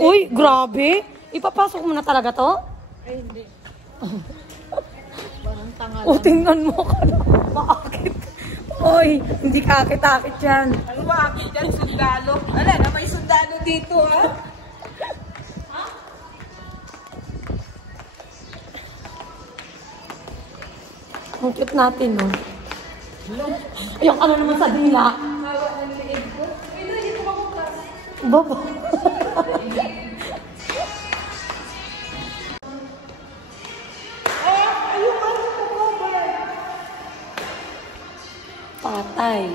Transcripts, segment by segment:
Uy, grabe. Ipapasok mo na talaga to? Ay, hindi. Parang tanga lang. O, tingnan mo ka na. Maakit. Uy, hindi kakit-akit yan. Ano maakit yan? Sundalo. Wala na, may sundalo dito, ha? Ang cute natin, no? Yung ano naman sa dila. Baba. Patay.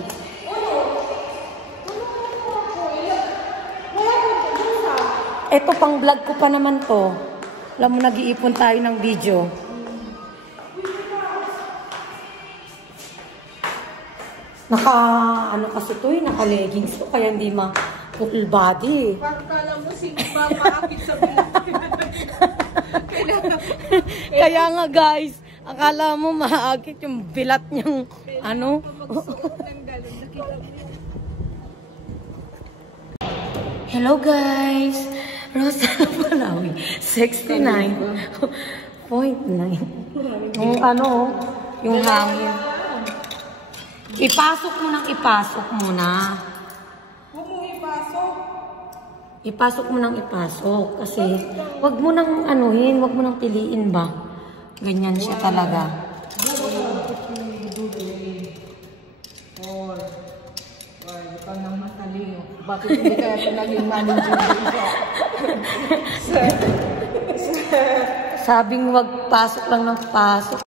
Ito pang vlog ko pa naman to. Alam mo, nag-iipon tayo ng video. Ano kasi to eh, naka-leggings to, kaya hindi full body. Kala mo sino ba maakit sa bilang. Kaya nga guys, akala mo maakit yung bilat niyang ano. Hello guys! Rosa Palawi, 69.9. Yung ano, yung hangin. Ipasok mo nang ipasok muna. Huwag mo ipasok. Ipasok mo nang ipasok. Kasi, wag mo nang anuhin, wag mo nang piliin ba? Ganyan siya talaga. Ikaw nang matalino. Bakit hindi kaya ito naging manager? Sabing wag pasok lang ng pasok.